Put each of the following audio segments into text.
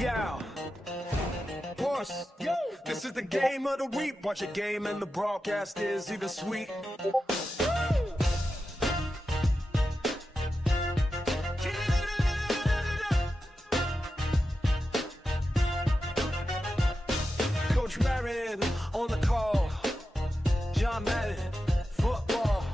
Yeah. Boss, yo, this is the game of the week. Watch a game and the broadcast is even sweet. Coach Marin on the call. John Madden, football.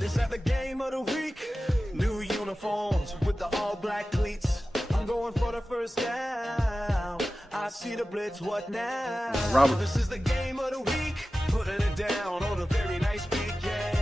This is the game of the week. New uniforms with the all-black cleats. I'm going for the first down. I see the blitz, what now? Robert. This is the game of the week. Putting it down on a very nice beat, yeah.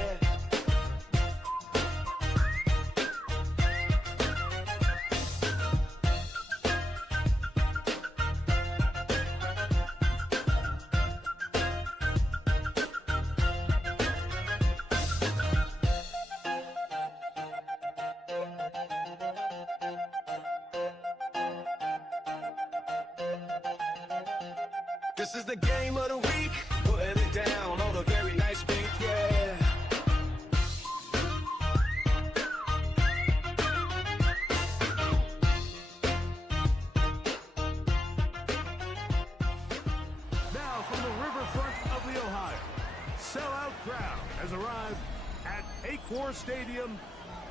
This is the game of the week, putting it down on a very nice beat, yeah. Now from the riverfront of the Ohio, sellout crowd has arrived at Paycor Stadium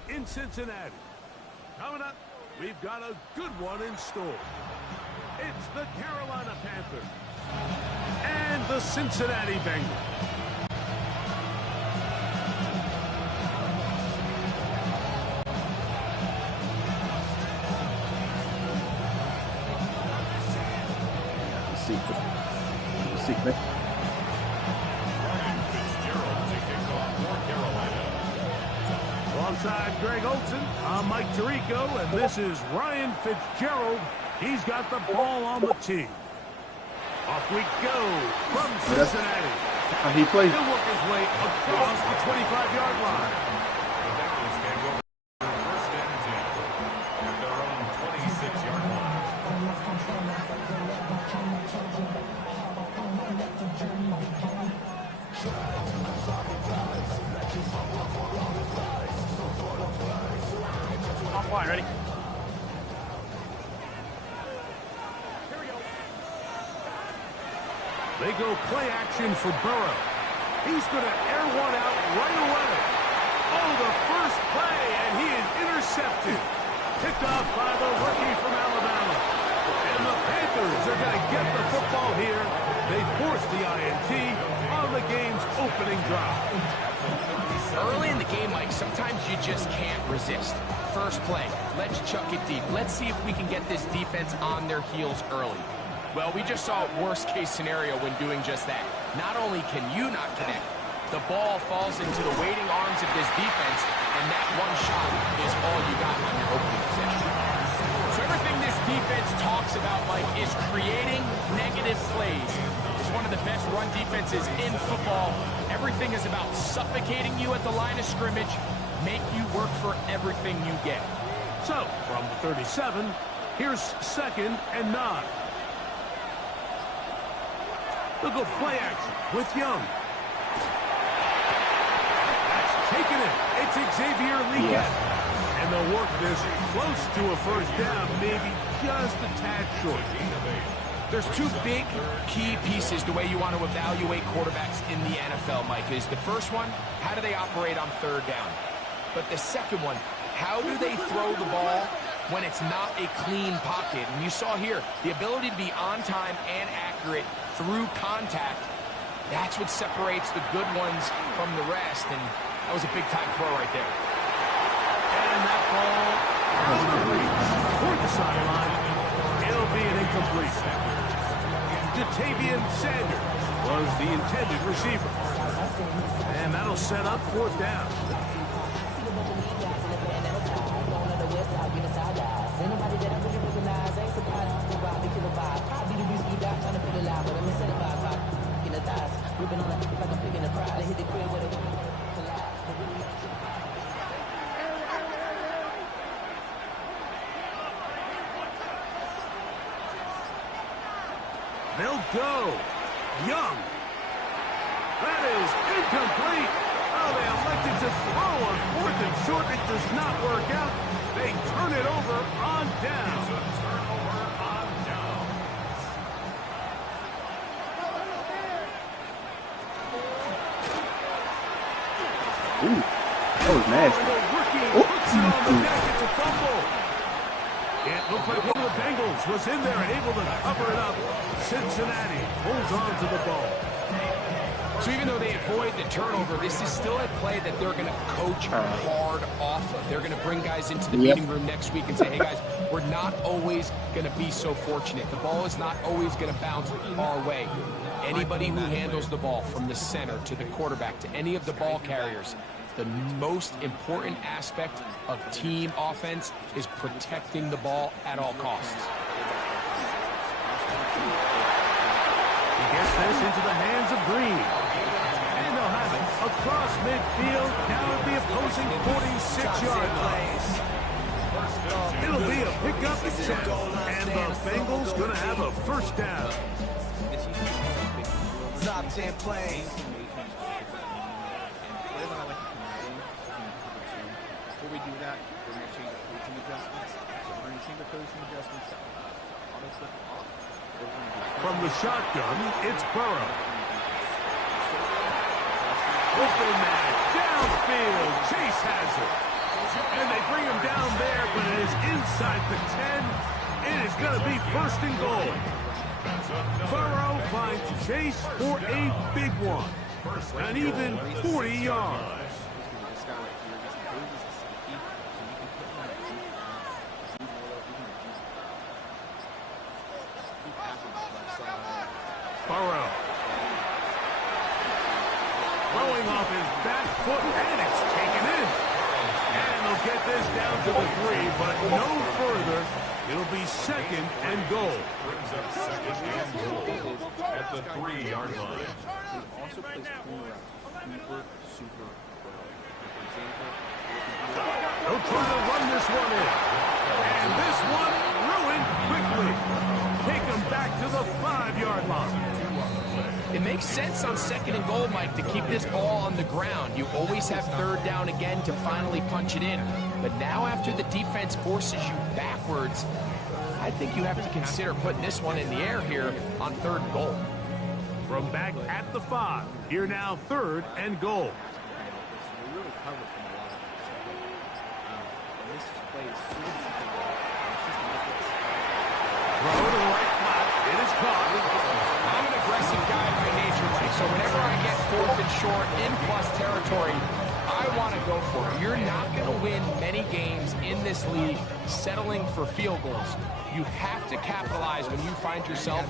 in Cincinnati. Coming up, we've got a good one in store. It's the Carolina Panthers and the Cincinnati Bengals. Secret. Alongside Greg Olson, I'm Mike Tirico, and this is Ryan Fitzgerald. He's got the ball on the tee. Off we go from Cincinnati. How he plays. He'll work his way across the 25-yard line. First and 10 at their own 26-yard line. Offline, ready? They go play action for Burrow. He's going to air one out right away. Oh, the first play, and he is intercepted. Picked off by the rookie from Alabama. And the Panthers are going to get the football here. They force the INT on the game's opening drive. Early in the game, Mike, sometimes you just can't resist. First play, let's chuck it deep. Let's see if we can get this defense on their heels early. Well, we just saw worst-case scenario when doing just that. Not only can you not connect, the ball falls into the waiting arms of this defense, and that one shot is all you got on your opening possession. So everything this defense talks about, Mike, is creating negative plays. It's one of the best run defenses in football. Everything is about suffocating you at the line of scrimmage, make you work for everything you get. So, from the 37, here's 2nd and 9. They'll go play action with Young. That's taken it. It's Xavier Legette. Yeah. And they'll work this close to a first down, maybe just a tad short. There's two big key pieces the way you want to evaluate quarterbacks in the NFL, Mike, is the first one, how do they operate on third down? But the second one, how do they throw the ball when it's not a clean pocket? And you saw here, the ability to be on time and accurate through contact, that's what separates the good ones from the rest, and that was a big-time throw right there. And that ball toward the sideline. It'll be an incomplete. Jatavian Sanders was the intended receiver. And that'll set up 4th down. They'll go. Young. That is incomplete. Oh, they elected to throw on 4th and short. It does not work out. They turn it over on down. It's a turnover on down. Ooh, that was nasty. The rookie puts it on the deck. It's a fumble. It looked like one of the Bengals was in there and able to cover it up. Cincinnati holds on to the ball. So even though they avoid the turnover, this is still a play that they're going to coach hard off of. They're going to bring guys into the meeting room next week and say, hey, guys, we're not always going to be so fortunate. The ball is not always going to bounce our way. Anybody who handles the ball from the center to the quarterback to any of the ball carriers, the most important aspect of team offense is protecting the ball at all costs. He gets this into the hands of Green. And they'll have it across midfield down at the opposing 46-yard line. It'll be a pickup attempt, and the Bengals going to have a first down. Top 10 plays. Before we do that, we're going to change the coaching adjustments. So we're going to change the coaching adjustments to auto slip off. From the shotgun, it's Burrow. Open man, downfield, Chase has it. And they bring him down there, but it is inside the 10. It is going to be first and goal. Burrow finds Chase for a big one. An even 40 yards. Burrow. Throwing off his back foot, and it's taken in. And they'll get this down to the 3, but no further. It'll be second and goal. Brings up second and goal at the 3-yard line. Also plays corner routes super well. For example, They'll try to run this one in. And this one ruined quickly. Take them back to the 5-yard line. It makes sense on second and goal, Mike, to keep this ball on the ground. You always have third down again to finally punch it in. But now after the defense forces you backwards, I think you have to consider putting this one in the air here on third and goal. From back at the 5, here now third and goal. we're really covered from a lot of this. And this play is so simple. It's just a difference. Throw to the right flat. It is caught. I'm an aggressive guy by nature, Mike, so whenever I get fourth and short in plus territory, I want to go for it. You're not going to win many games in this league settling for field goals. You have to capitalize when you find yourself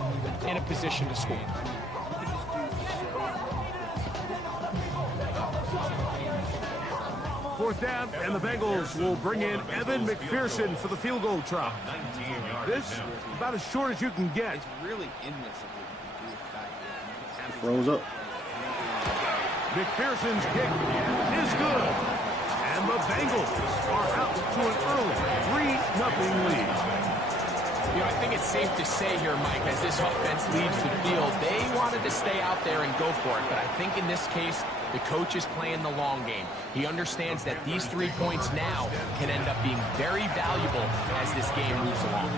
in a position to score. Fourth down, and the Bengals will bring in Evan McPherson for the field goal try. 19 yards. This, about as short as you can get. It's really endless of what you can do with back there. Froze up. McPherson's kick is good. And the Bengals are out to an early 3-0 lead. You know, I think it's safe to say here, Mike, as this offense leaves the field, they wanted to stay out there and go for it. But I think in this case, the coach is playing the long game. He understands that these 3 points now can end up being very valuable as this game moves along.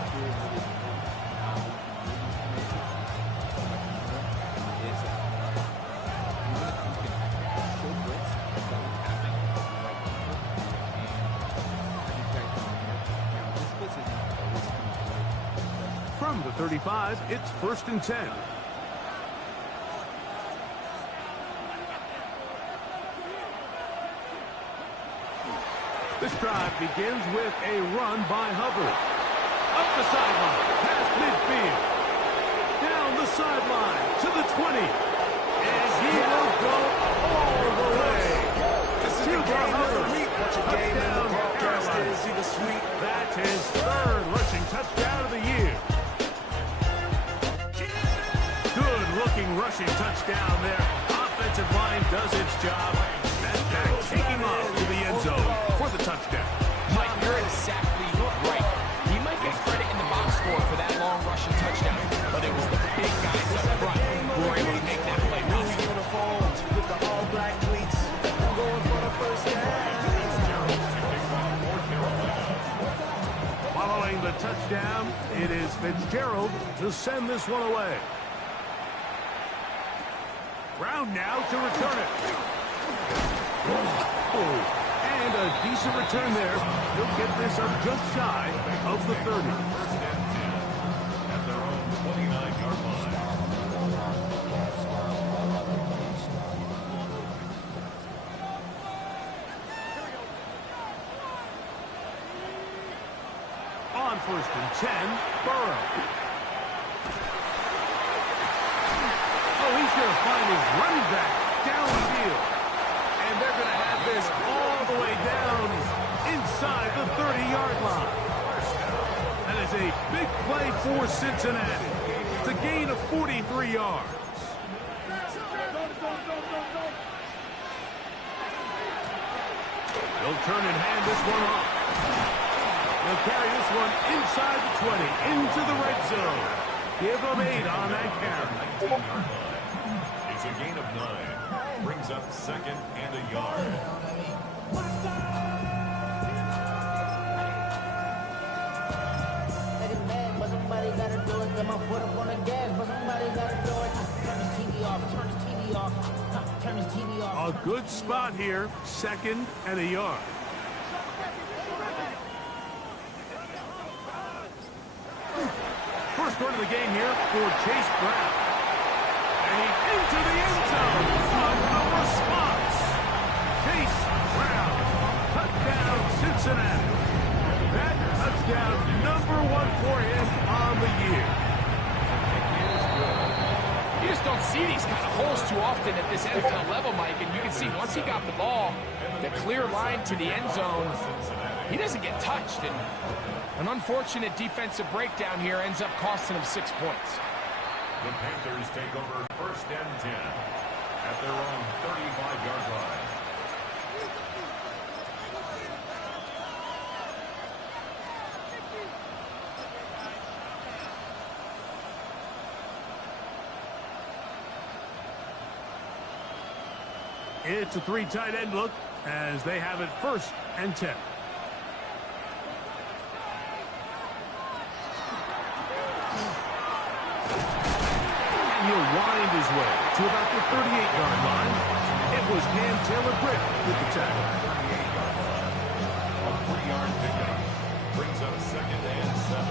From the 35, it's first and 10. This drive begins with a run by Hubbard. Up the sideline, past midfield. Down the sideline to the 20. And he will go all the way. This is the game of the week. What your game in the broadcast is either sweet. That's his third rushing touchdown of the year. Good-looking rushing touchdown there. Offensive line does its job. That back taking off to the end zone for the touchdown. Mike, you're exactly right. He might get credit in the box score for that long rushing touchdown, but it was the big guys up front who were able to make that play possible. Uniforms with the all-black cleats. I'm going for the first down. touchdown. It is Fitzgerald to send this one away. Brown now to return it. And a decent return there. He'll get this up just shy of the 30. First and 10 at their own 29-yard line. On first and 10, Burrow. Oh, he's going to find his running back downfield. And they're going to have this all the way down inside the 30-yard line. That is a big play for Cincinnati. It's a gain of 43 yards. They'll turn and hand this one off. They'll carry this one inside the 20, into the red zone. Give them 8 on that carry. 19-yard line. It's a gain of 9. Brings up second and a yard. But somebody gotta do it. Get my foot up on the gas, but somebody gotta do it. Turn this TV off. Turn this TV off. Turn this TV off. A good spot here, second and a yard. First run of the game here for Chase Brown. And he's into the end zone. What a response. Chase Brown. Touchdown, Cincinnati. That touchdown, number 1 for him on the year. You just don't see these kind of holes too often at this NFL level, Mike. And you can see once he got the ball, the clear line to the end zone, he doesn't get touched. And an unfortunate defensive breakdown here ends up costing him 6 points. The Panthers take over first and 10 at their own 35-yard line. It's a 3 tight end look as they have it first and 10. And he'll wind his way to about the 38-yard line. It was Cam Taylor-Britt with the tackle. 38-yard line. A 3-yard pickup. Brings up second and 7.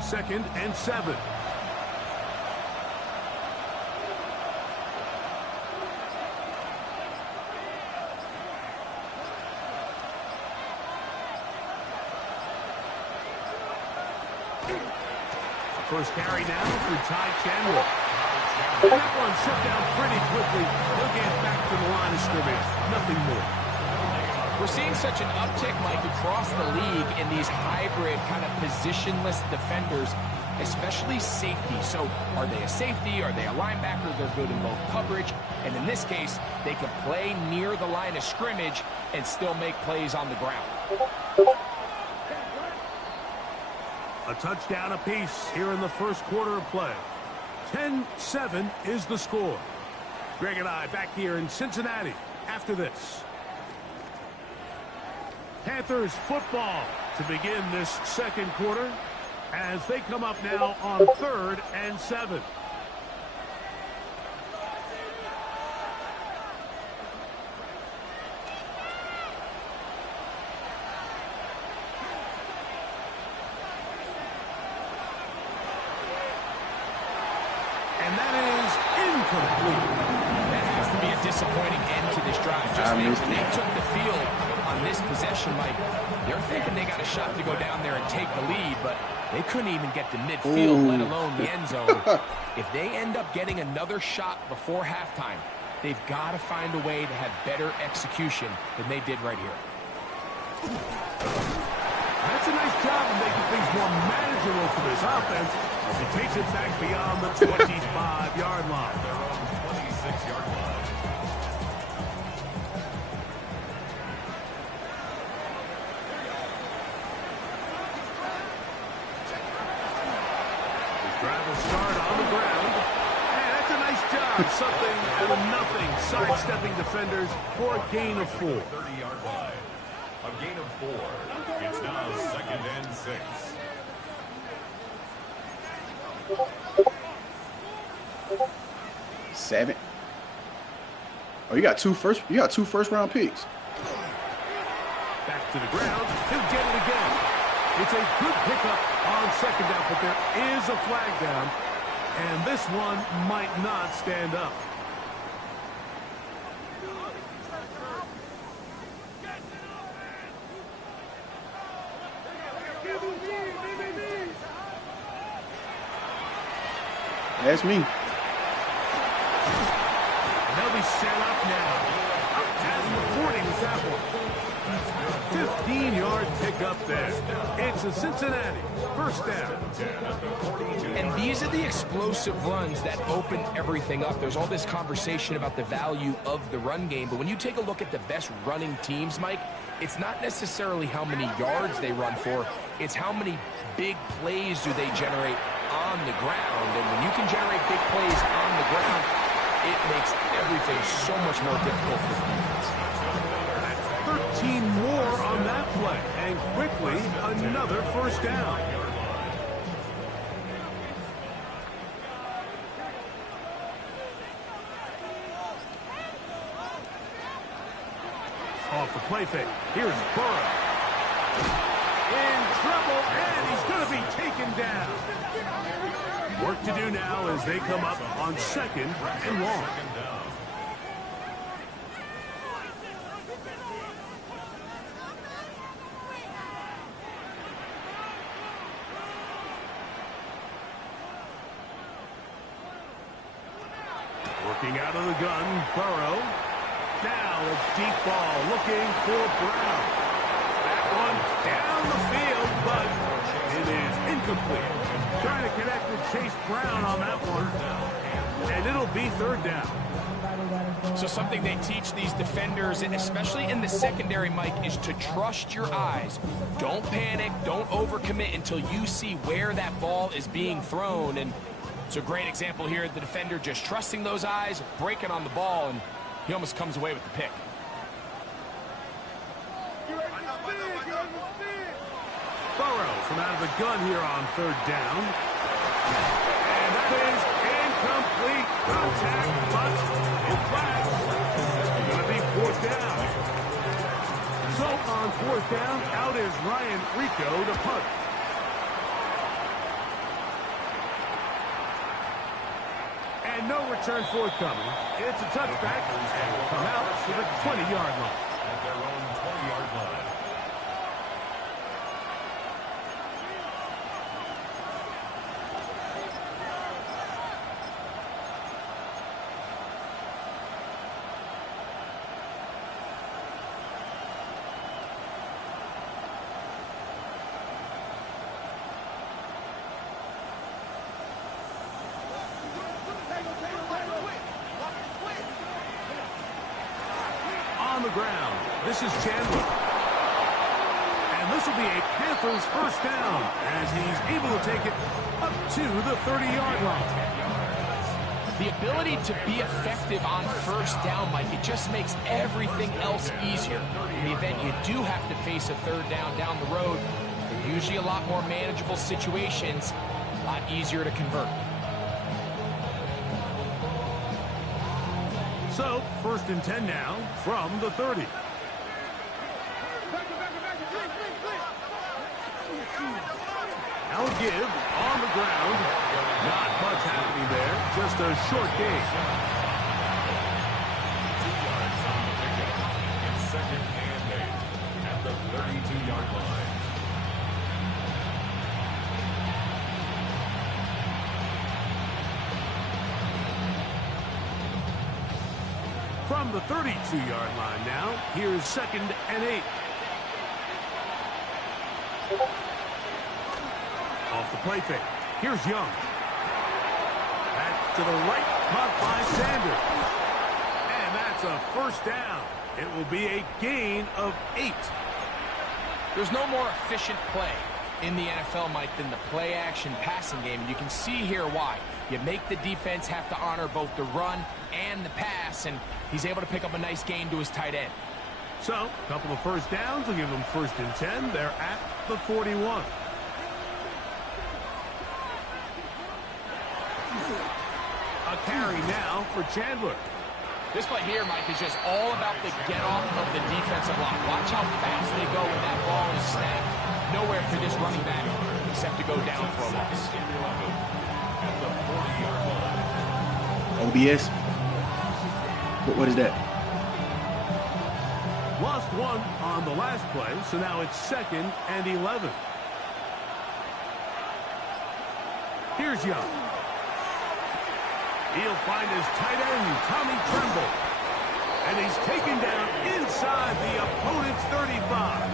Second and 7. First carry now for Ty Chandler. That one shut down pretty quickly. He'll get back to the line of scrimmage. Nothing more. We're seeing such an uptick, Mike, across the league in these hybrid kind of positionless defenders, especially safety. So are they a safety? Are they a linebacker? They're good in both coverage. And in this case, they can play near the line of scrimmage and still make plays on the ground. A touchdown apiece here in the first quarter of play. 10-7 is the score. Greg and I back here in Cincinnati after this. Panthers football to begin this second quarter as they come up now on 3rd and 7. And that is incomplete. That has to be a disappointing end to this drive. Just think, when they took the field on this possession, Mike, they're thinking they got a shot to go down there and take the lead, but they couldn't even get to midfield, let alone the end zone. If they end up getting another shot before halftime, they've got to find a way to have better execution than they did right here. That's a nice job of making things more manageable for this offense as he takes it back beyond the 25-yard line. Their own 26-yard line. Drive will start on the ground. something for nothing, sidestepping defenders for a gain of 4. 30-yard line. A gain of 4. It's now 2nd and 6. Seven. Oh, you got two first round picks. Back to the ground. He'll get it again. It's a good pickup on 2nd down, but there is a flag down, and this one might not stand up. That's me. They'll be set up now. Up past the 40 with that one. 15-yard pickup there. It's a Cincinnati first down. And these are the explosive runs that open everything up. There's all this conversation about the value of the run game, but when you take a look at the best running teams, Mike, it's not necessarily how many yards they run for, it's how many big plays do they generate on the ground. And when you can generate big plays on the ground, it makes everything so much more difficult for the defense. 13 more on that play, and quickly another first down. Off the play fake. Here's Burrow. In trouble, and he's going to be taken down. Work to do now as they come up on 2nd and long. Working out of the gun, Burrow. Now a deep ball looking for Brown. That one down the field, but it is incomplete. Trying to connect with Chase Brown on that one. And it'll be 3rd down. So something they teach these defenders, and especially in the secondary, Mike, is to trust your eyes. Don't panic, don't overcommit until you see where that ball is being thrown. And it's a great example here, the defender just trusting those eyes, breaking on the ball, and he almost comes away with the pick. Burrow from out of the gun here on 3rd down. And that is incomplete. Contact, but it flags. It's going to be 4th down. So on 4th down, out is Ryan Rico to punt. And no return forthcoming. It's a touchback, and will come out to the 20-yard line. At their own 20-yard line. On the ground, this is Chandler. And this will be a Panthers first down as he's able to take it up to the 30-yard line. The ability to be effective on first down, Mike, it just makes everything else easier. In the event you do have to face a 3rd down the road, they're usually a lot more manageable situations, a lot easier to convert. So, 1st and 10 now from the 30. Now a give on the ground. Not much happening there. Just a short gain. 2 yards on the pickup. It's 2nd and 8 at the 32-yard line. From the 32-yard line now, here's 2nd and 8. Off the play fake. Here's Young. Back to the right, caught by Sanders. And that's a first down. It will be a gain of 8. There's no more efficient play in the NFL, Mike, than the play-action passing game. And you can see here why. You make the defense have to honor both the run and the pass, and he's able to pick up a nice gain to his tight end. So, a couple of first downs will give them 1st and 10. They're at the 41. A carry now for Chandler. This play here, Mike, is just all about the get-off of the defensive line. Watch how fast they go when that ball is snapped. Nowhere for this running back except to go down for a loss. OBS? What is that? Lost 1 on the last play, so now it's 2nd and 11. Here's Young. He'll find his tight end, Tommy Tremble. And he's taken down inside the opponent's 35.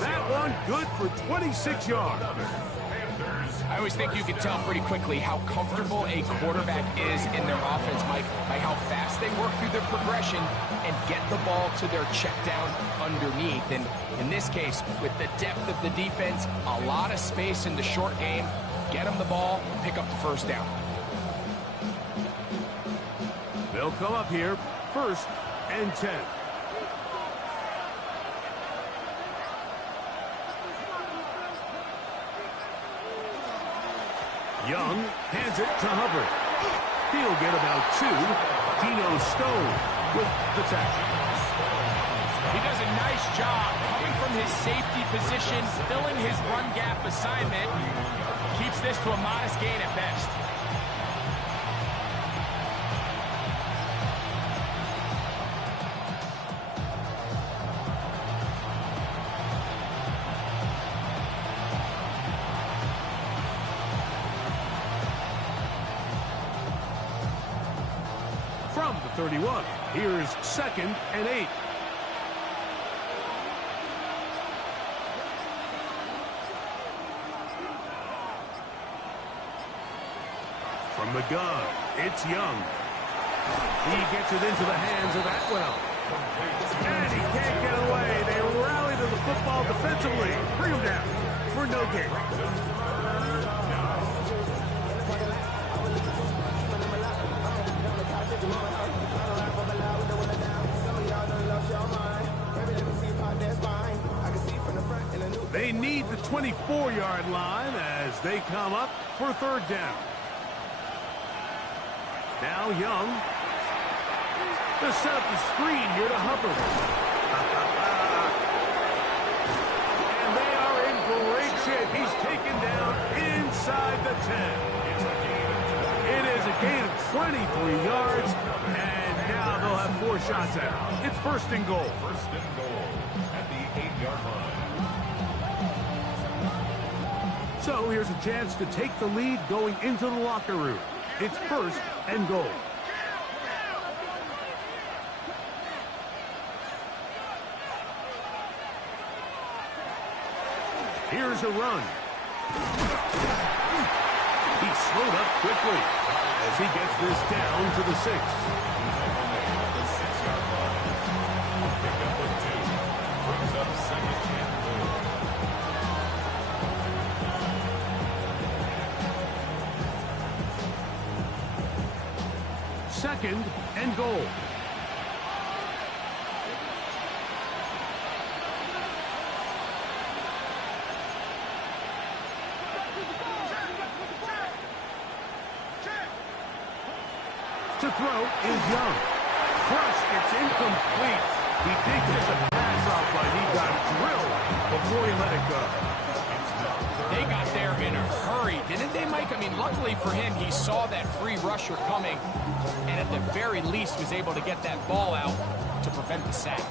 That one good for 26 yards. I always think you can tell pretty quickly how comfortable a quarterback is in their offense, Mike, by how fast they work through their progression and get the ball to their check down underneath. And in this case, with the depth of the defense, a lot of space in the short game, get them the ball, pick up the 1st down. They'll come up here, 1st and 10. Young hands it to Hubbard. He'll get about 2. Dino Stone with the tackle. He does a nice job coming from his safety position, filling his run gap assignment. Keeps this to a modest gain at best. From the 31, here's 2nd and 8. From the gun, it's Young. He gets it into the hands of Atwell. And he can't get away. They rally to the football defensively. Bring him down for no gain. They need the 24-yard line as they come up for 3rd down. Now Young. They'll set up the screen here to Hubbard. And they are in great shape. He's taken down inside the 10. It is a gain of 23 yards, and now they'll have 4 shots at it. It's 1st and goal. 1st and goal at the 8-yard line. So here's a chance to take the lead going into the locker room. It's 1st and goal. Here's a run. He's slowed up quickly as he gets this down to the 6. The 6-yard line. Pick up with 2. Brings up 2nd and goal. 2nd and goal. To throw is Young. Thrust, it's incomplete. He did get the pass off, but he got drilled before he let it go. They got there in a hurry, didn't they, Mike? I mean, luckily for him, he saw that free rusher coming, and at the very least was able to get that ball out to prevent the sack.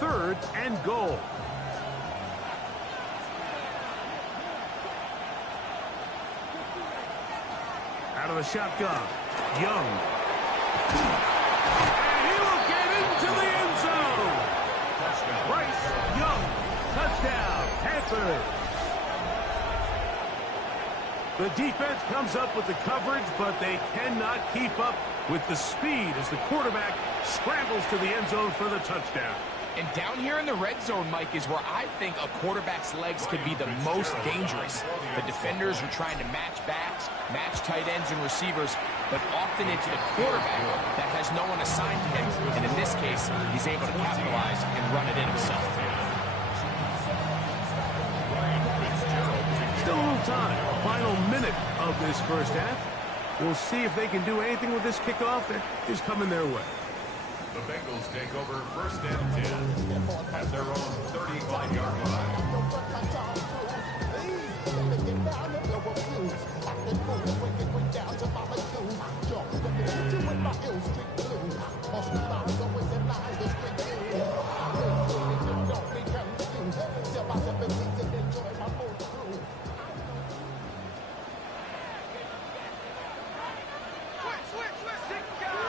Third and goal. Out of the shotgun, Young. And he will get into the end zone. Bryce Young, touchdown, Panthers. The defense comes up with the coverage, but they cannot keep up with the speed as the quarterback scrambles to the end zone for the touchdown. And down here in the red zone, Mike, is where I think a quarterback's legs could be the most dangerous. The defenders are trying to match backs, match tight ends and receivers, but often it's the quarterback that has no one assigned to him. And in this case, he's able to capitalize and run it in himself. Still a little time. Final minute of this first half. We'll see if they can do anything with this kickoff that is coming their way. The Bengals take over first and 10 at their own 35-yard line.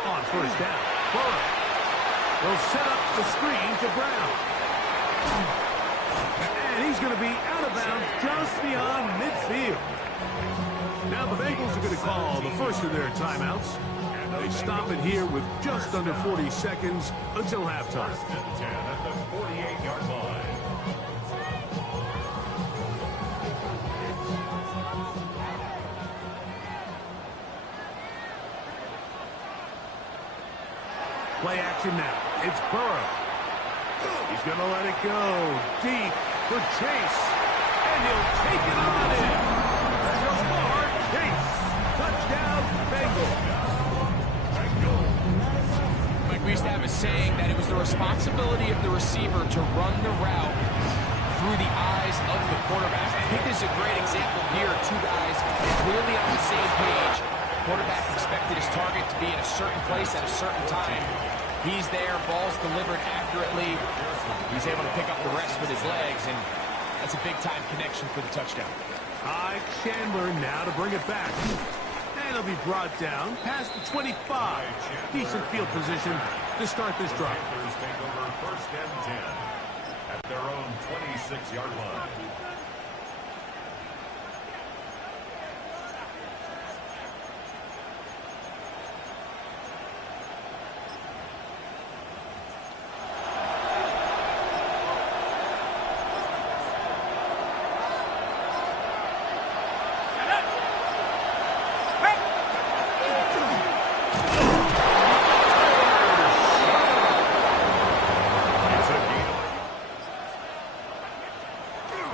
On first down, Burrow will set up the screen to Brown. And he's going to be out of bounds just beyond midfield. Now the Bengals are going to call the first of their timeouts. They stop it here with just under 40 seconds until halftime. First and 10 at the 48-yard line. Play action now. It's Burrow. He's going to let it go deep for Chase. And he'll take it on in. Jamar Chase. Touchdown, Bengals. Like we used to have a saying that it was the responsibility of the receiver to run the route through the eyes of the quarterback. I think this is a great example here. Two guys clearly on the same page. Quarterback expected his target to be in a certain place at a certain time. He's there, ball's delivered accurately. He's able to pick up the rest with his legs, and that's a big-time connection for the touchdown. Ty Chandler now to bring it back. And it'll be brought down past the 25. Decent field position to start this drive. Panthers take over first and 10 at their own 26-yard line.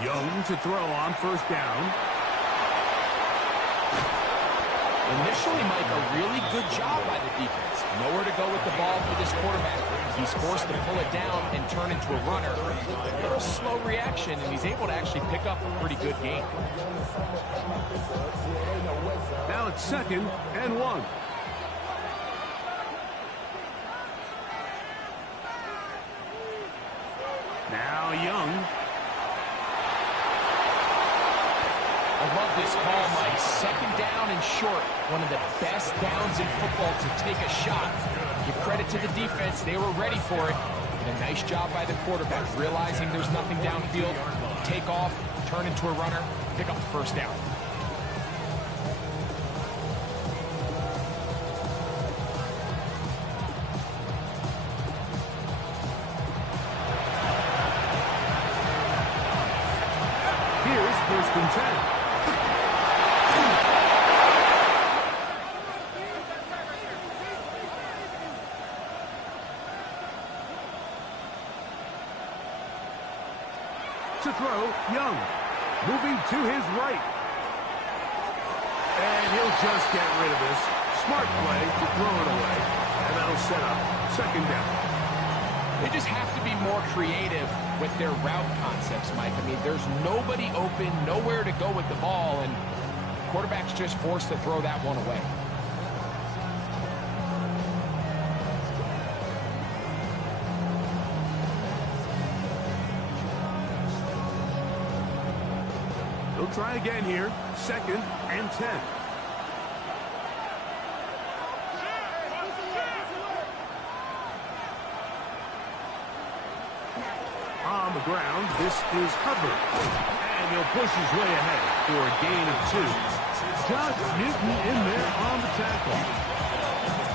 Young to throw on first down. Initially, Mike, a really good job by the defense. Nowhere to go with the ball for this quarterback. He's forced to pull it down and turn into a runner. A little slow reaction, and he's able to actually pick up a pretty good game. Now it's 2nd and 1. Now Young. I love this call, Mike. 2nd down and short. One of the best downs in football to take a shot. Give credit to the defense. They were ready for it. And a nice job by the quarterback, realizing there's nothing downfield. Take off, turn into a runner, pick up the first down. Here's 1st and 10. To throw, Young. Moving to his right. And he'll just get rid of this. Smart play to throw it away. And that'll set up 2nd down. They just have to be more creative with their route concepts, Mike. I mean, there's nobody open, nowhere to go with the ball, and quarterback's just forced to throw that one away. They'll try again here. 2nd and 10. On the ground, this is Hubbard. And he'll push his way ahead for a gain of 2. Josh Newton in there on the tackle.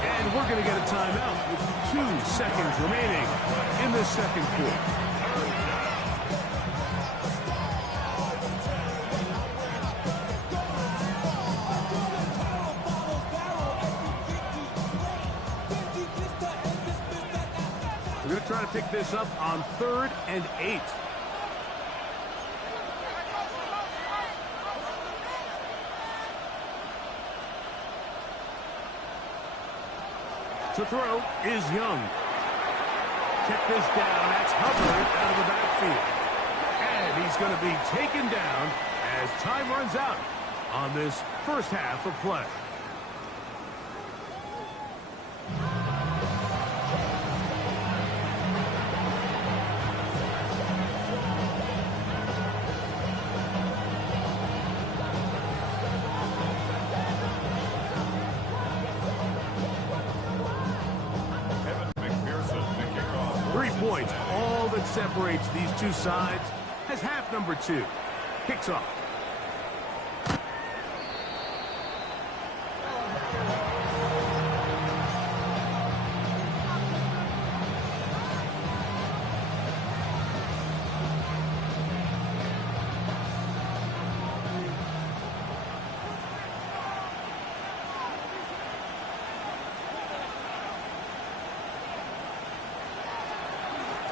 And we're going to get a timeout with 2 seconds remaining in the second quarter. We're going to try to pick this up on 3rd and 8. To throw is Young. Check this down. That's Hubbard out of the backfield. And he's going to be taken down as time runs out on this first half of play. All that separates these two sides as half number 2 kicks off.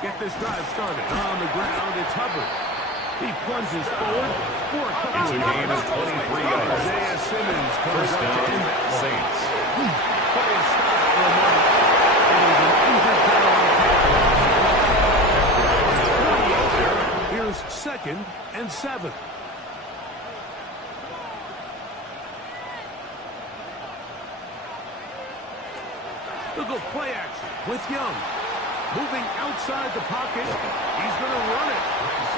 Get this drive started. On the ground, it's Hubbard. He plunges forward for a couple It's a gain of 23 yards. Isaiah Simmons comes First up to down, inbound. Saints. Play is stopped for a moment. It is an injured Carolina Panthers. Here's 2nd and 7. They'll go play action with Young. Moving outside the pocket. He's going to run it.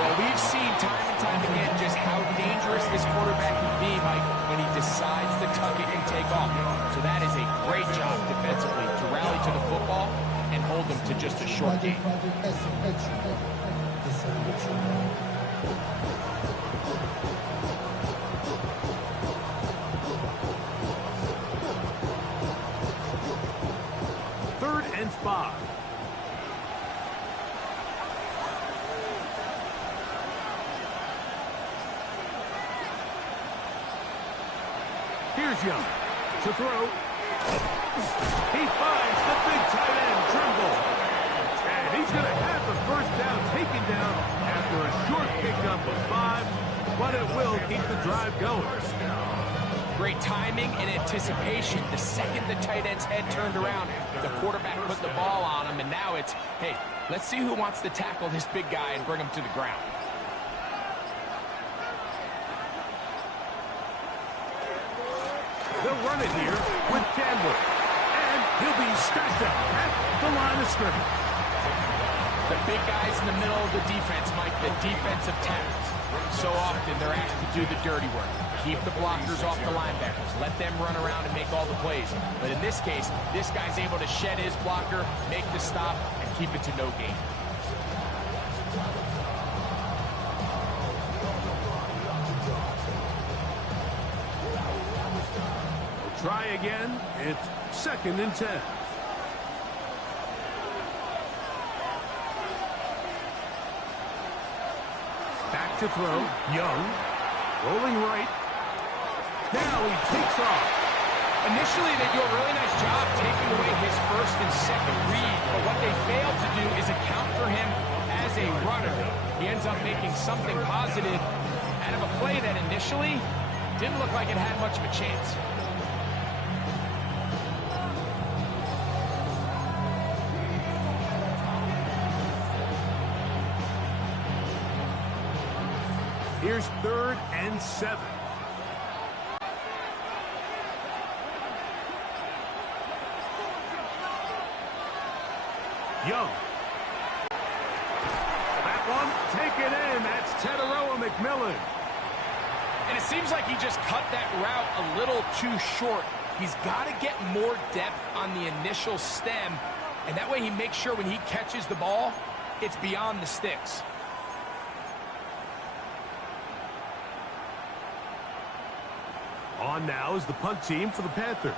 Well, we've seen time and time again just how dangerous this quarterback can be, Mike, when he decides to tuck it and take off. So that is a great job defensively to rally to the football and hold them to just a short gain. Third and 5. Here's Young to throw. He finds the big tight end, Trimble. And he's going to have the first down taken down after a short pickup of 5, but it will keep the drive going. Great timing and anticipation. The second the tight end's head turned around, the quarterback put the ball on him, and now it's, hey, let's see who wants to tackle this big guy and bring him to the ground. They'll run it here with Chandler. And he'll be stacked up at the line of scrimmage. The big guys in the middle of the defense, Mike, the defensive tackles. So often they're asked to do the dirty work. Keep the blockers off the linebackers. Let them run around and make all the plays. But in this case, this guy's able to shed his blocker, make the stop, and keep it to no gain. Try again. It's 2nd and 10. Back to throw. Young. Rolling right. Now he takes off. Initially, they do a really nice job taking away his first and second read, but what they fail to do is account for him as a runner. He ends up making something positive out of a play that initially didn't look like it had much of a chance. Here's 3rd and 7. Young. That one taken in. That's Teteroa McMillan. And it seems like he just cut that route a little too short. He's got to get more depth on the initial stem, and that way he makes sure when he catches the ball, it's beyond the sticks. On on now is the punt team for the Panthers.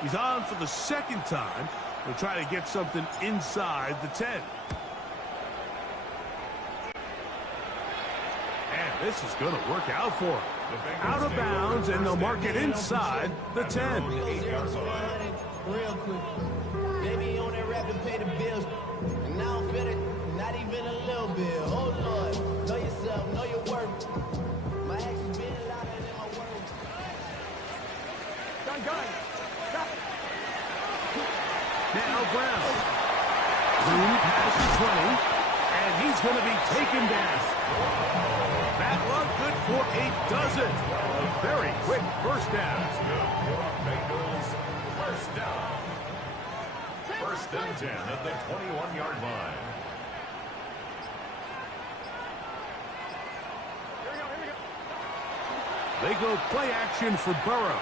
He's on for the second time. He'll try to get something inside the 10. And this is going to work out for him. Out of bounds, and they'll mark it inside the 10. Real quick. They be on that rap to pay the bills. And now I'm fit it, not even a little bit. Oh Lord, know yourself, know your worth. My actions being louder than my words. Now Brown. Room past the 20, and he's going to be taken down. That one good for a dozen. A very quick first down. Bengals first down. First and 10 at the 21-yard line. They go play action for Burrow.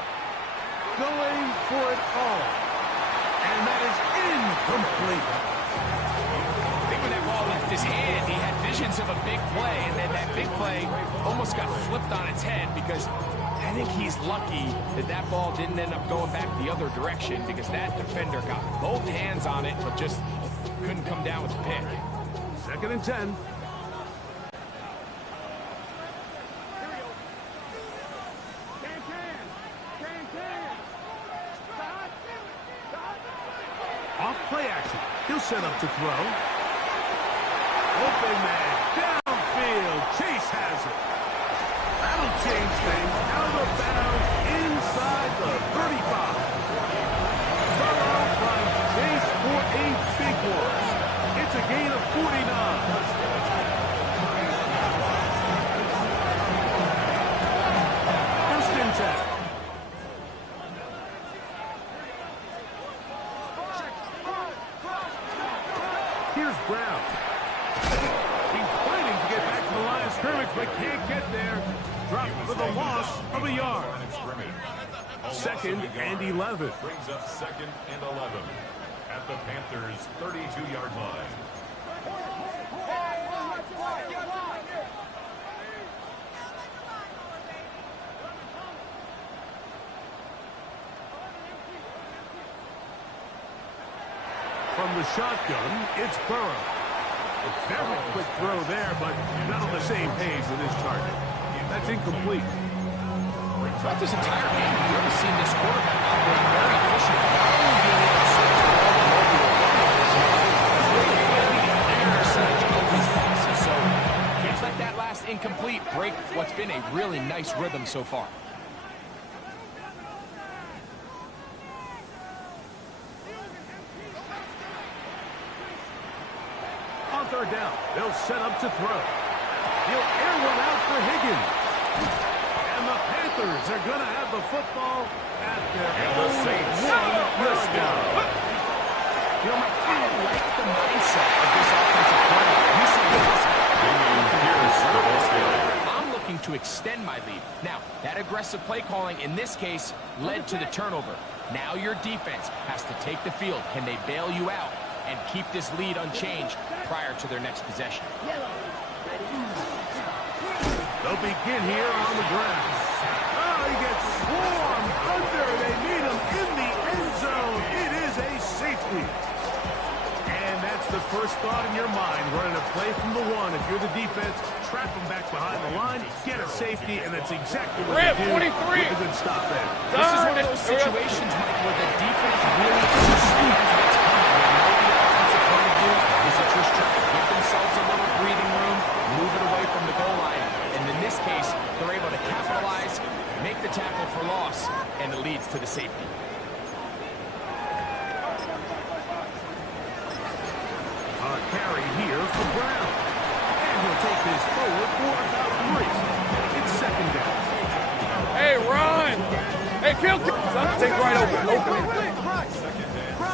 Going for it all. And that is incomplete. I think when that ball left his hand, he had visions of a big play, and then that big play almost got flipped on its head because I think he's lucky that that ball didn't end up going back the other direction because that defender got both hands on it but just couldn't come down with the pick. Second and 10. Off play action. He'll set up to throw. Open man. Downfield. Chase has it. That'll change things. Out of bounds. Inside the 35. Burrow finds Chase for a big one. It's a gain of 49. First and 10. Here's Brown. He's fighting to get back to the line of scrimmage, but can't get there. Dropped for the loss of a yard. Second and 11. Brings up second and 11 at the Panthers' 32-yard line. From the shotgun, it's Burrow. A very quick throw there, but not on the same page with his target. That's incomplete. Throughout this entire game, we've really seen this quarterback operate very efficient. Not only being able to switch the ball to multiple players, but the percentage of his passes. So can't let that last incomplete break what's been a really nice rhythm so far. On third down, they'll set up to throw. He'll air one out for Higgins. And the Panthers are going to have the football at their the Saints first down. You know, Mike, I like the mindset of this offensive play. You see this. I'm looking to extend my lead. Now, that aggressive play calling in this case led to the turnover. Now your defense has to take the field. Can they bail you out and keep this lead unchanged prior to their next possession? They'll begin here on the ground. Oh, he gets swarmed under. They meet him in the end zone. It is a safety. And that's the first thought in your mind, running a play from the one. If you're the defense, trap them back behind the line, get a safety, and that's exactly what they do. 23. With a good stop there. This is one of those situations, Mike, where the defense really understands what's coming. They know the offensive point of view is to just try to give themselves a little breathing room, move it away from the goal line. And in this case, they're able to capitalize, make the tackle for loss, and it leads to the safety. A carry here for Brown. And he'll take this forward for about 3. It's second down. Hey, run! Hey, kill! Take right open.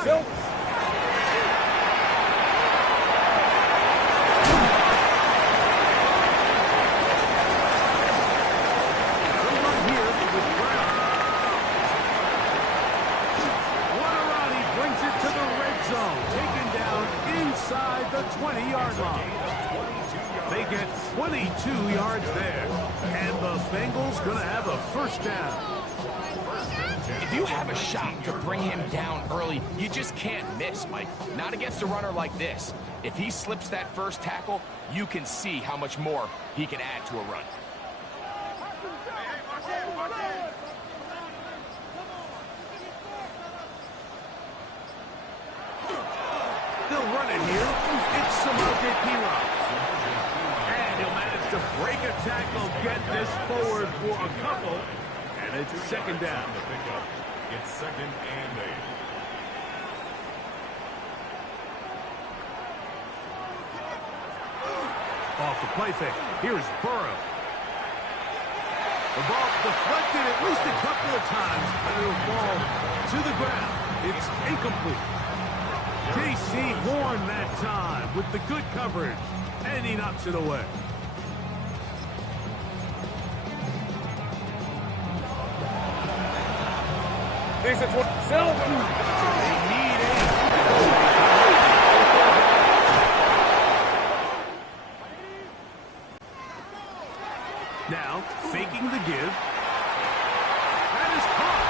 Kill. Inside the 20-yard line. They get 22 yards there. And the Bengals going to have a first down. If you have a shot to bring him down early, you just can't miss, Mike. Not against a runner like this. If he slips that first tackle, you can see how much more he can add to a run. They'll run it here. It's Samaje Perine. And he'll manage to break a tackle, get this forward for a couple, and it's second down. To pick up. It's 2nd and 8. Off the play fake. Here's Burrow. The ball deflected at least a couple of times, but it'll fall to the ground. It's incomplete. J.C. Horn that time with the good coverage, and he knocks it away. Decent one. Silver. They need a... Now, faking the give. That is caught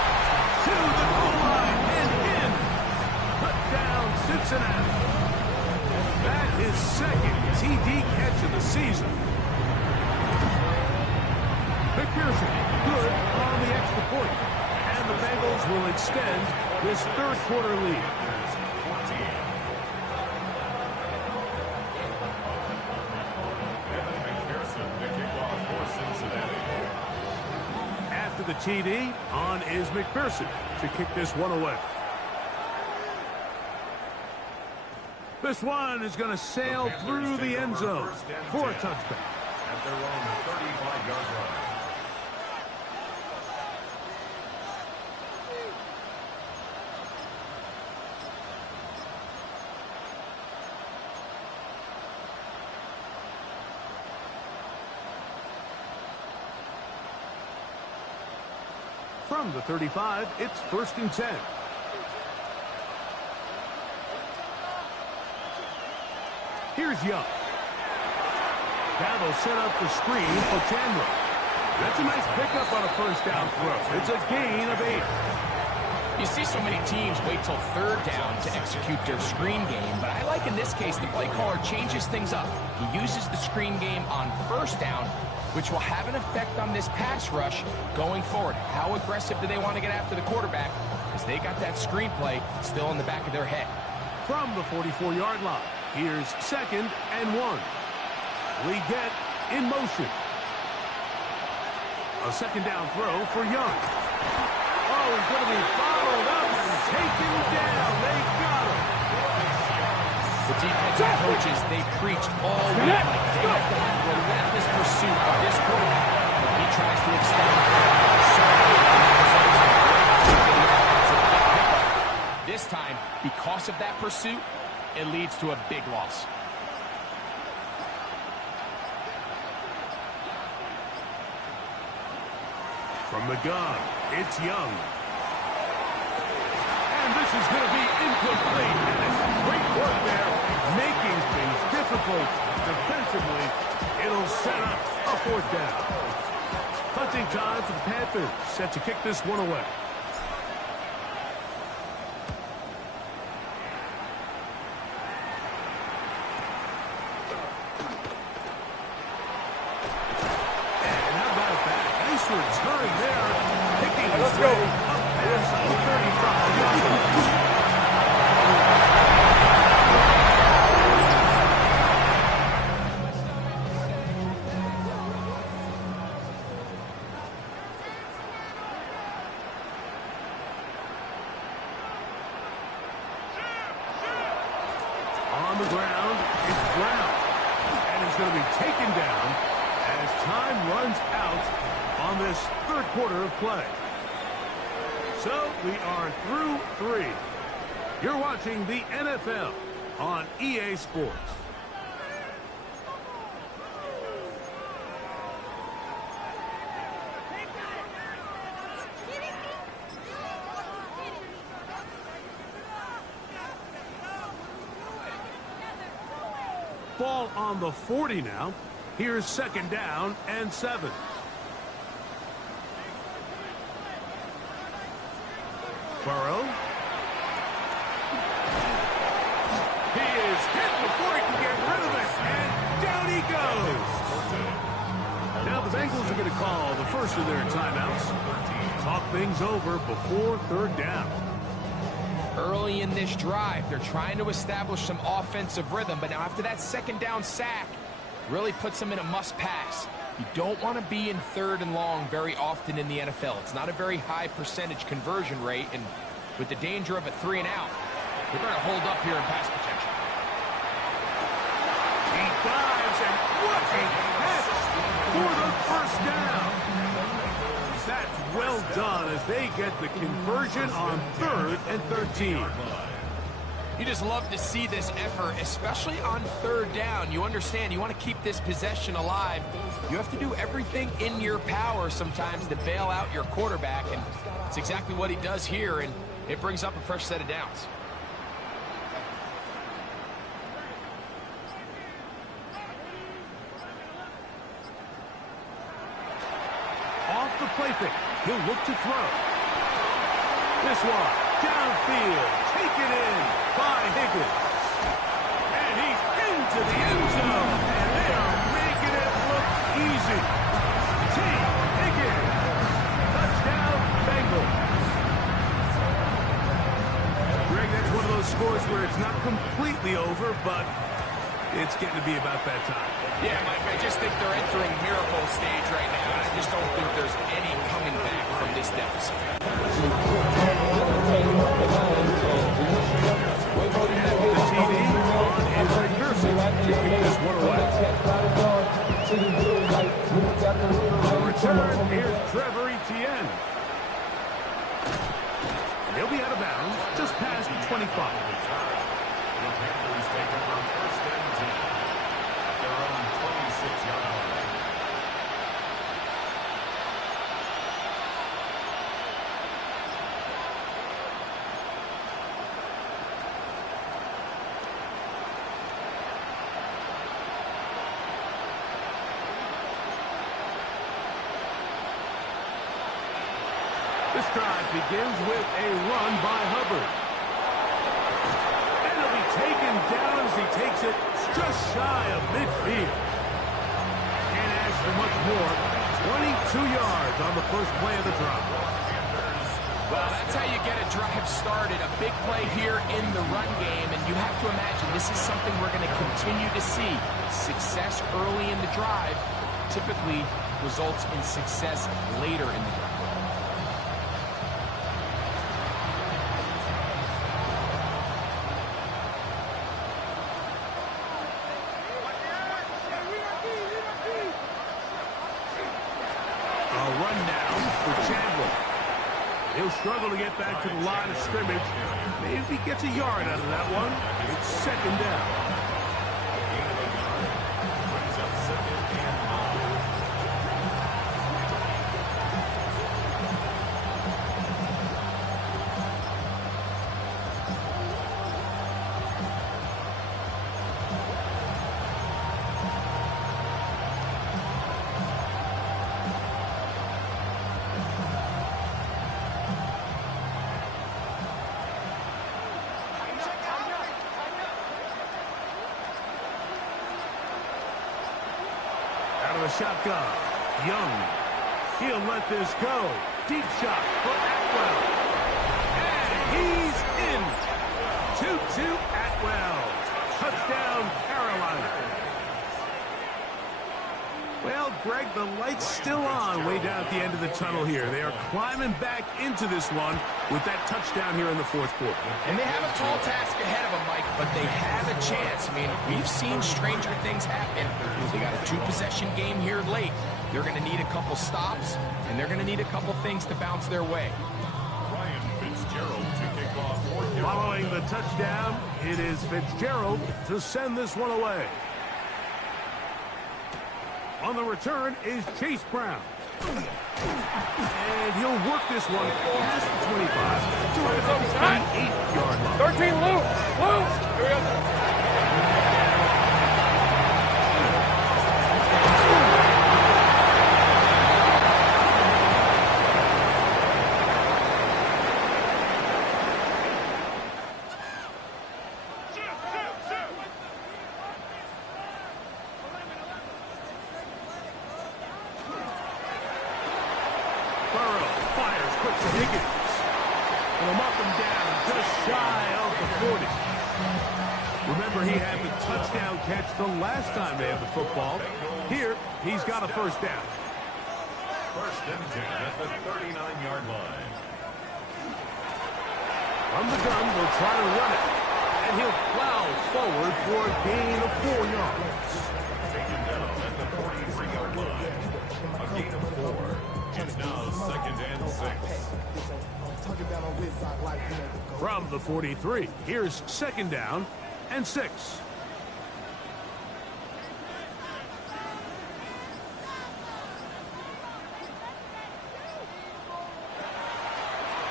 to the goal line and in. Touchdown, Cincinnati. That is second TD catch of the season. McPherson, good on the extra point. And the Bengals will extend this third quarter lead. After the TD, on is McPherson to kick this one away. This one is going to sail through the end zone for a touchdown. At their own 35-yard line. From the 35, it's 1st and 10. Here's Young. Now they'll set up the screen for Chandler. That's a nice pickup on a first down throw. It's a gain of 8. You see so many teams wait till third down to execute their screen game, but I like in this case the play caller changes things up. He uses the screen game on first down, which will have an effect on this pass rush going forward. How aggressive do they want to get after the quarterback? Because they got that screenplay still in the back of their head. From the 44-yard line, here's 2nd and 1. Leggett in motion. A second down throw for Young. Oh, he's going to be bottled up and taken down. They got him. The defensive coaches, they preached all week like they have to have relentless pursuit of this quarterback. He tries to extend the this time, because of that pursuit, it leads to a big loss. From the gun, it's Young. And this is going to be incomplete. Great work there, making things difficult defensively. It'll set up a 4th down. Punting time for the Panthers, set to kick this one away. And how about that? Nice return there, picking his way up past the 35. On the ground, it's Brown. And he's going to be taken down as time runs out on this third quarter of play. So we are through 3. You're watching the NFL on EA Sports. Ball on the 40 now. Here's 2nd down and 7. Burrow. He is hit before he can get rid of it, and down he goes. Now the Bengals are going to call the first of their timeouts. Talk things over before third down. Early in this drive, they're trying to establish some offensive rhythm, but now after that second down sack, really puts them in a must-pass. You don't want to be in 3rd and long very often in the NFL. It's not a very high percentage conversion rate, and with the danger of a 3-and-out, they're going to hold up here in pass protection. He dives, and what a catch for the first down. That's well done as they get the conversion on 3rd and 13. You just love to see this effort, especially on 3rd down. You understand, you want to keep this possession alive. You have to do everything in your power sometimes to bail out your quarterback, and it's exactly what he does here, and it brings up a fresh set of downs. Off the play fake, he'll look to throw. This one, downfield, taken in by Higgins. And he's into the end zone, and they are making it look easy. T. Higgins, touchdown Bengals. Greg, that's one of those scores where it's not completely over, but it's getting to be about that time. Yeah, Mike, I just think they're entering miracle stage right now, and I just don't think there's any coming back from this deficit. The TD on Andrew Pearson to keep this one away. The return, here's Trevor Etienne. And he'll be out of bounds just past the 25. This drive begins with a run by Hubbard. And he'll be taken down as he takes it just shy of midfield. Can't ask for much more. 22 yards on the first play of the drive. Well, that's how you get a drive started. A big play here in the run game, and you have to imagine this is something we're going to continue to see. Success early in the drive typically results in success later in the drive. He'll struggle to get back to the line of scrimmage. Maybe he gets a yard out of that one. It's second down. Shotgun. Young. He'll let this go. Deep shot for Atwell. And he's in. 2-2 Atwell. Touchdown Carolina. Well, Greg, the light's still on way down at the end of the tunnel here. They are climbing back into this one with that touchdown here in the fourth quarter. And they have a tall task ahead of them, Mike, but they have a chance. I mean, we've seen stranger things happen. They got a two-possession game here late. They're going to need a couple stops, and they're going to need a couple things to bounce their way. Ryan Fitzgerald to kick off for Carolina. Following the touchdown, it is Fitzgerald to send this one away. On the return is Chase Brown. And he'll work this one past the 25 to about the 28-yard line. 13, Lou. Here we go. just shy of the 40. Remember, he had the touchdown catch the last time they had the football. Here, he's got a first down. First and 10 at the 39-yard line. From the gun, they'll try to run it. And he'll plow forward for a gain of 4 yards. Taken down at the 43-yard line. A gain of 4. It's now second and 6. From the 43, here's second down and 6.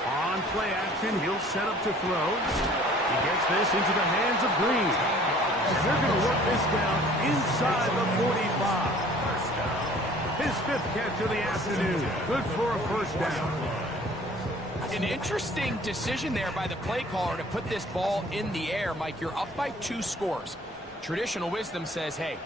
On play action, he'll set up to throw. He gets this into the hands of Green. And they're going to work this down inside the 45. His 5th catch of the afternoon. Good for a first down. An interesting decision there by the play caller to put this ball in the air. Mike, you're up by 2 scores. Traditional wisdom says, hey,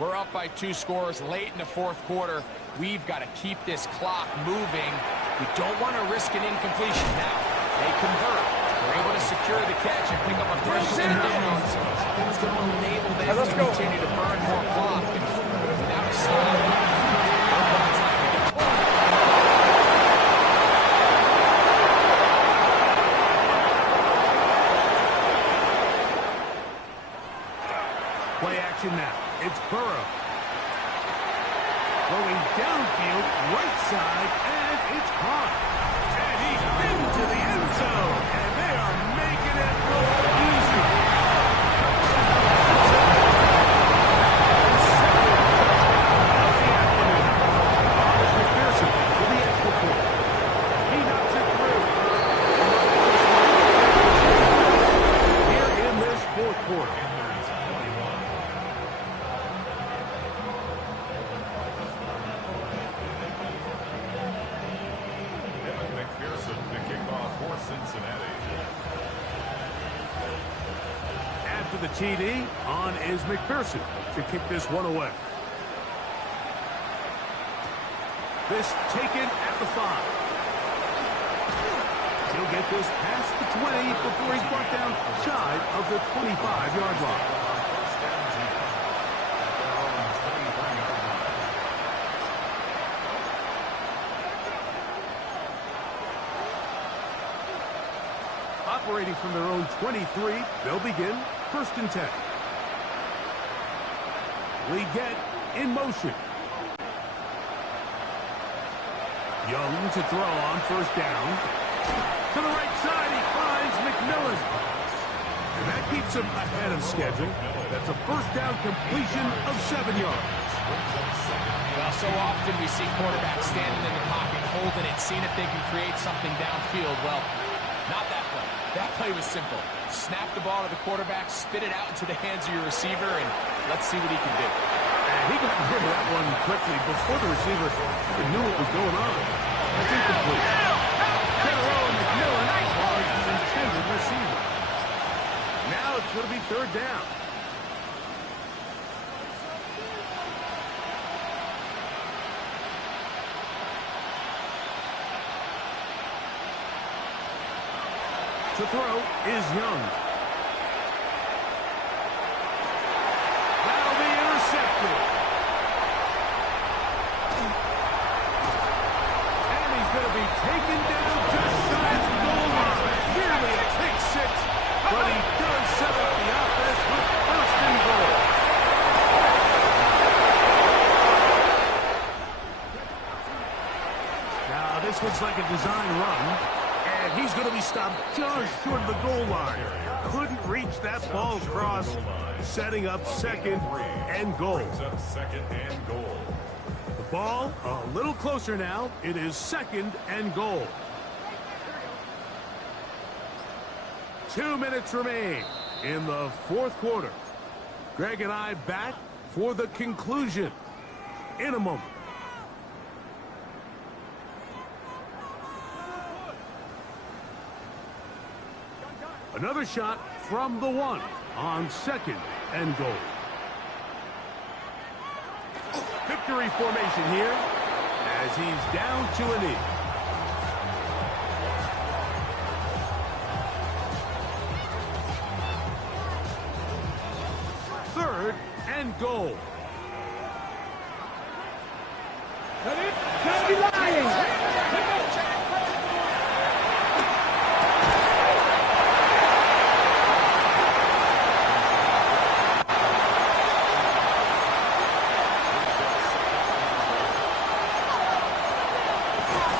we're up by 2 scores late in the 4th quarter. We've got to keep this clock moving. We don't want to risk an incompletion. Now, they convert. They're able to secure the catch and pick up a first down. It's going to enable them to continue to burn more clock. And without a stop, play action now. It's Burrow. Going downfield, right side, and it's caught. And he's into the end zone. And they are making it look easy. It's McPherson for the extra point. He knocks it through. Here in this 4th quarter. Cincinnati. After the TD, on is McPherson to kick this one away. This taken at the 5. He'll get this past the 20 before he's brought down shy of the 25-yard line. Operating from their own 23, they'll begin 1st and 10. We get in motion. Young to throw on 1st down. To the right side, he finds McMillan. And that keeps him ahead of schedule. That's a 1st down completion of 7 yards. Well, so often we see quarterbacks standing in the pocket, holding it, seeing if they can create something downfield. Well, not that play. That play was simple. Snap the ball to the quarterback, spit it out into the hands of your receiver, and let's see what he can do. And he got rid of that one quickly before the receiver even knew what was going on. That's incomplete. Terrell McMillan was his intended receiver. Now it's going to be 3rd down. To throw is Young. That'll be intercepted. And he's going to be taken down just shy of the goal line. Nearly a pick 6, but he does set up the offense with 1st and goal. Now this looks like a design run. And he's going to be stopped just short of the goal line. Couldn't reach that ball across, setting up 2nd and goal. The ball a little closer now. It is 2nd and goal. 2 minutes remain in the 4th quarter. Greg and I back for the conclusion in a moment. Another shot from the 1 on 2nd and goal. Victory formation here as he's down to a knee. and goal. Don't be lying.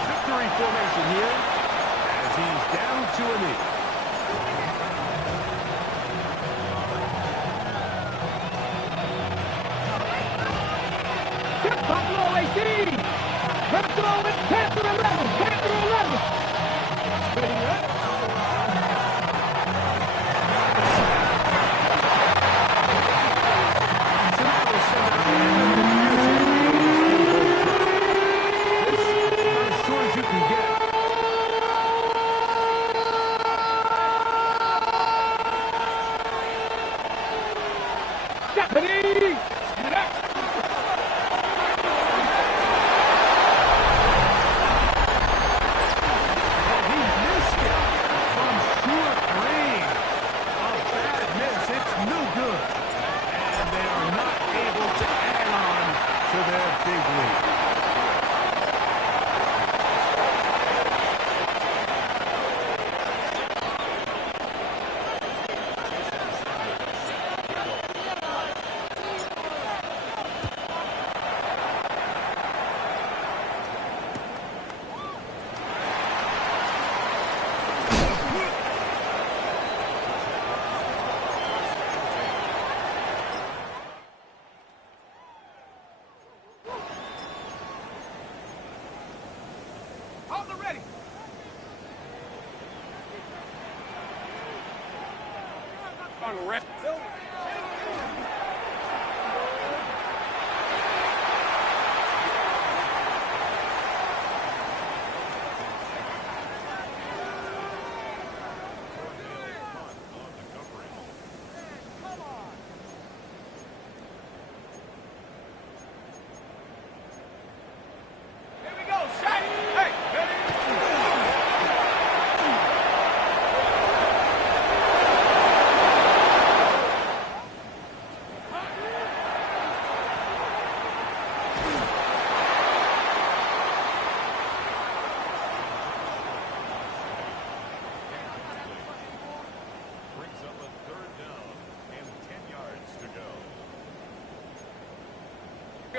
Victory formation here as he's down to a knee. Buffalo AC. Let's go with Panther 11. Panther 11. Ready up. So now we'll send out the end of the music. This is about as short as you can get. Stephanie. Get up. He missed it from short range. A bad miss. It's no good. And they are not able to add on to their big lead. Hold the ready. On the ref. Here we go. Shot. Hey, ready. Brings up a 3rd down and 10 yards to go. A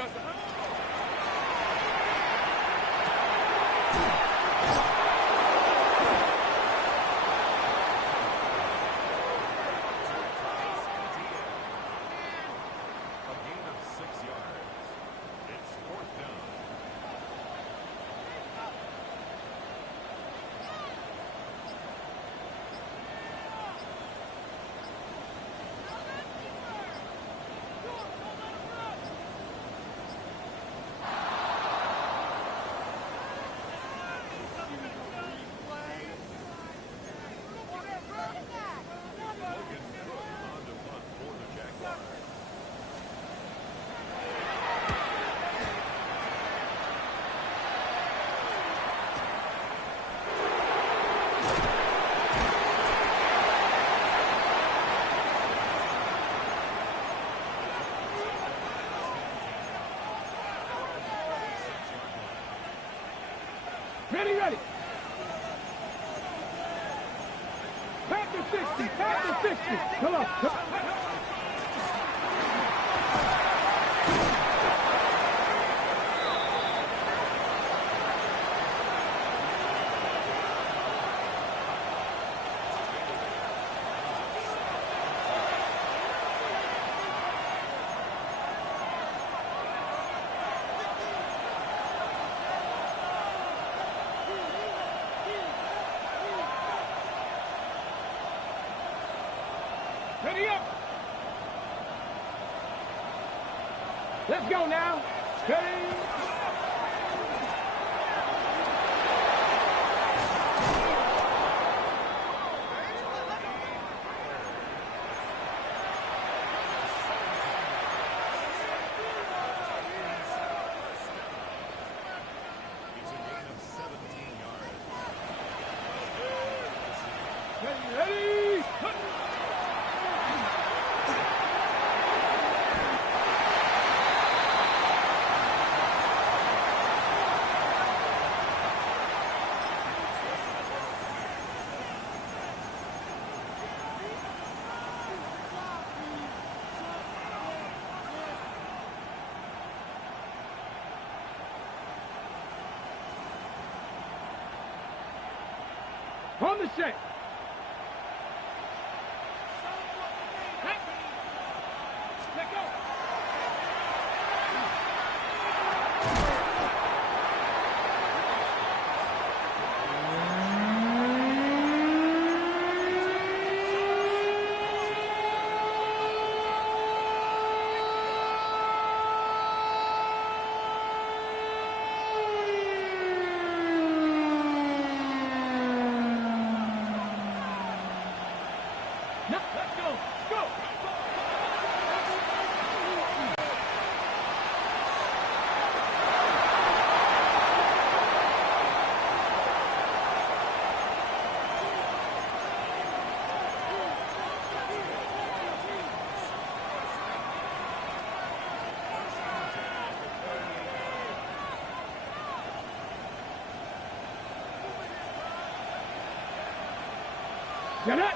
gain of 6 yards. It's 4th down. Logan Cook on to punt for the Jaguars. Ready, ready. Panther 60. Panther 60. Come on. Ready up. Let's go now. Ready. It's a gain of 17 yards. Ready, ready. On the set. Let go. Now, let's go. Go. Get it.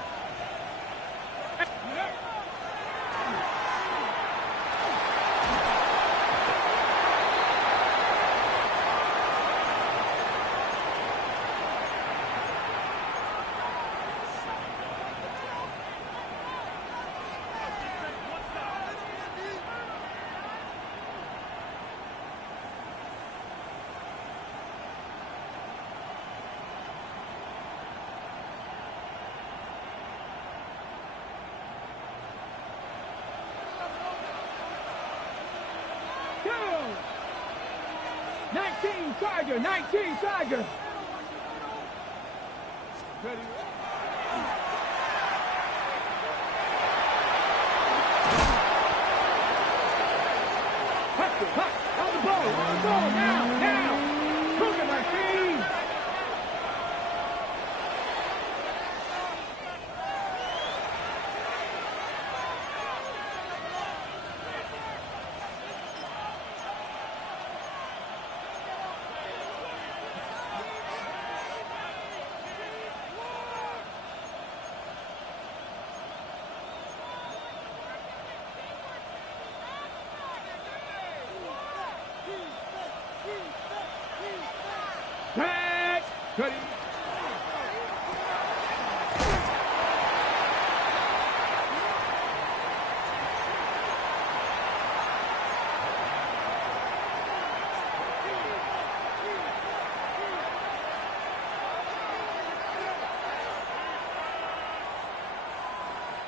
Go! 19 Tiger, 19 Tiger. Ready? Hut, on the ball, now. Look at my team. Back. Ready?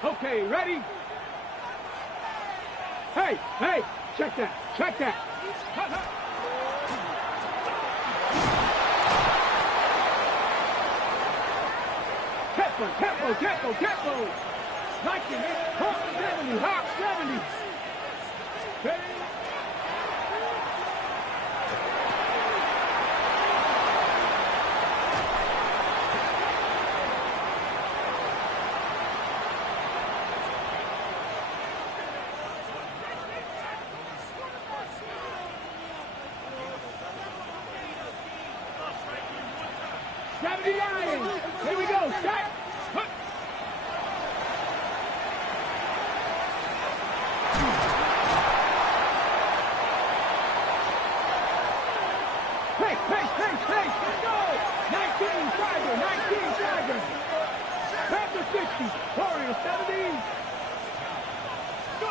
Okay, ready? Hey, check that. Tempo. Liking it. Hawk 70. Ready? Here we go. Shot. Hey, let's go! 19 Tiger! Panther 60, Warrior 70. Go!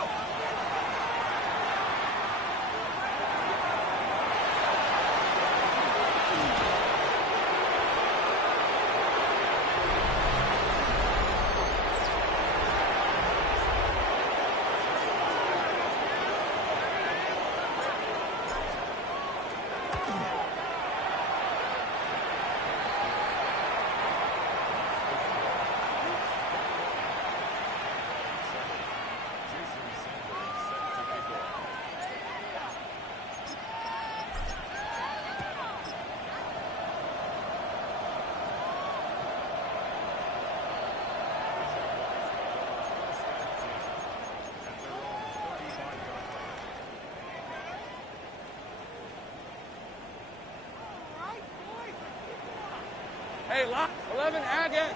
Hey, lock 11 agate.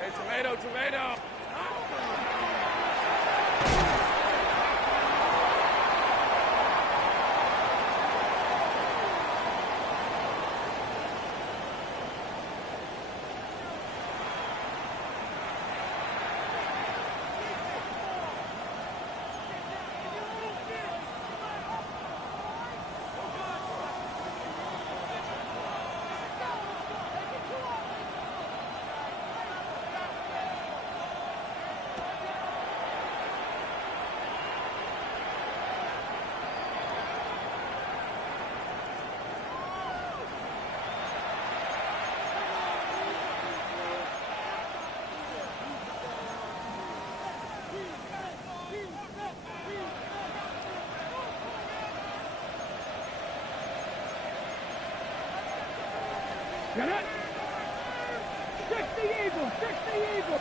Hey, tomato. Get it? Fix the eagle! Fix the eagle!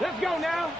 Let's go now.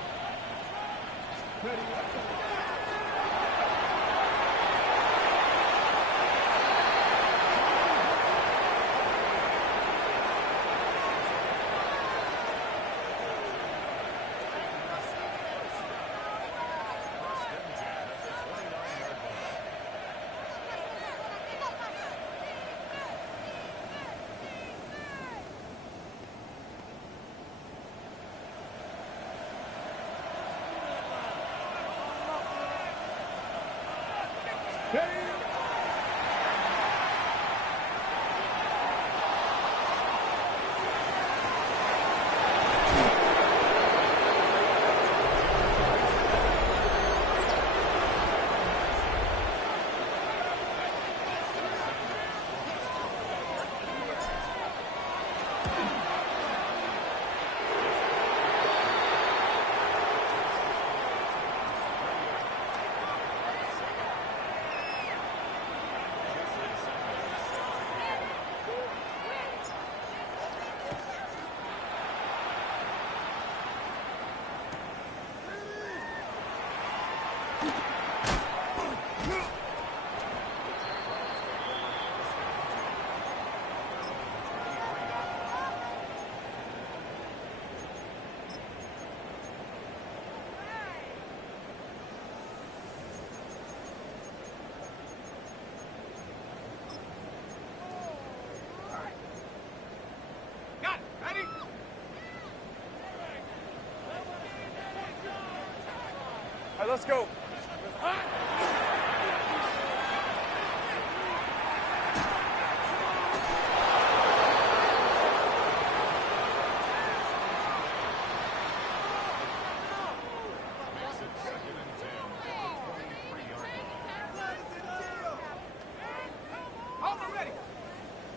All right, let's go.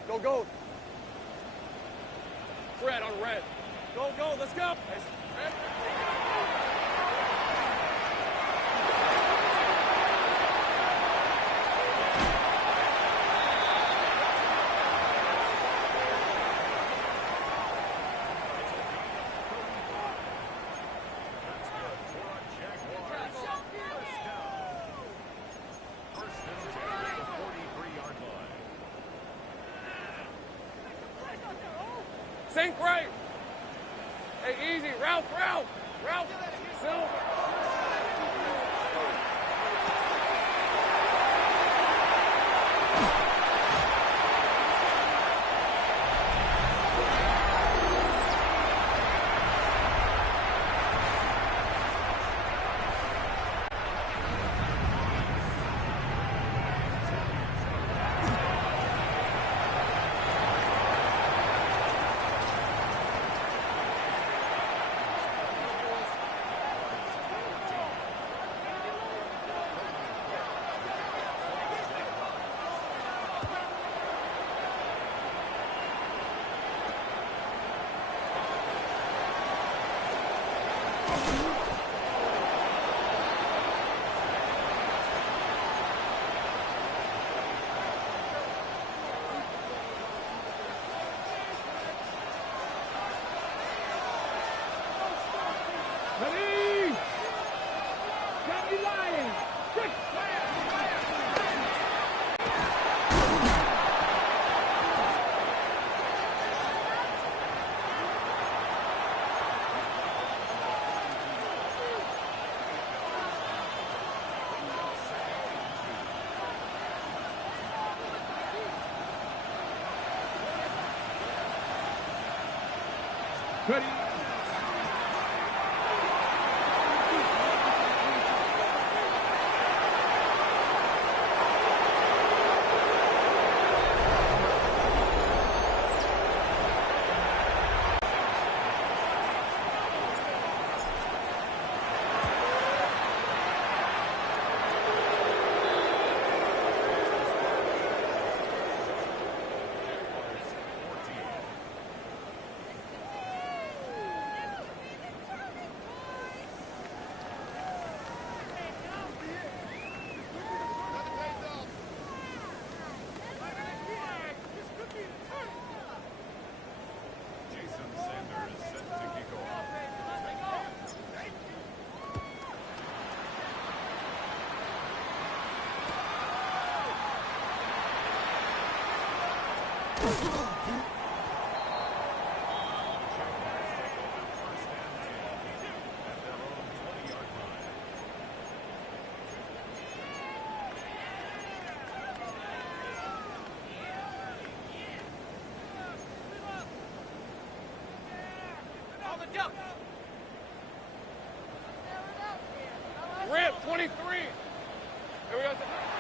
Go, go. Red on red. Go, go, let's go. Red. Sink right. Hey, easy. Ralph, Ralph. Ralph. Silver. Ready? Johnny Lyons. Quick, Ready? Rip, 23. Here we go.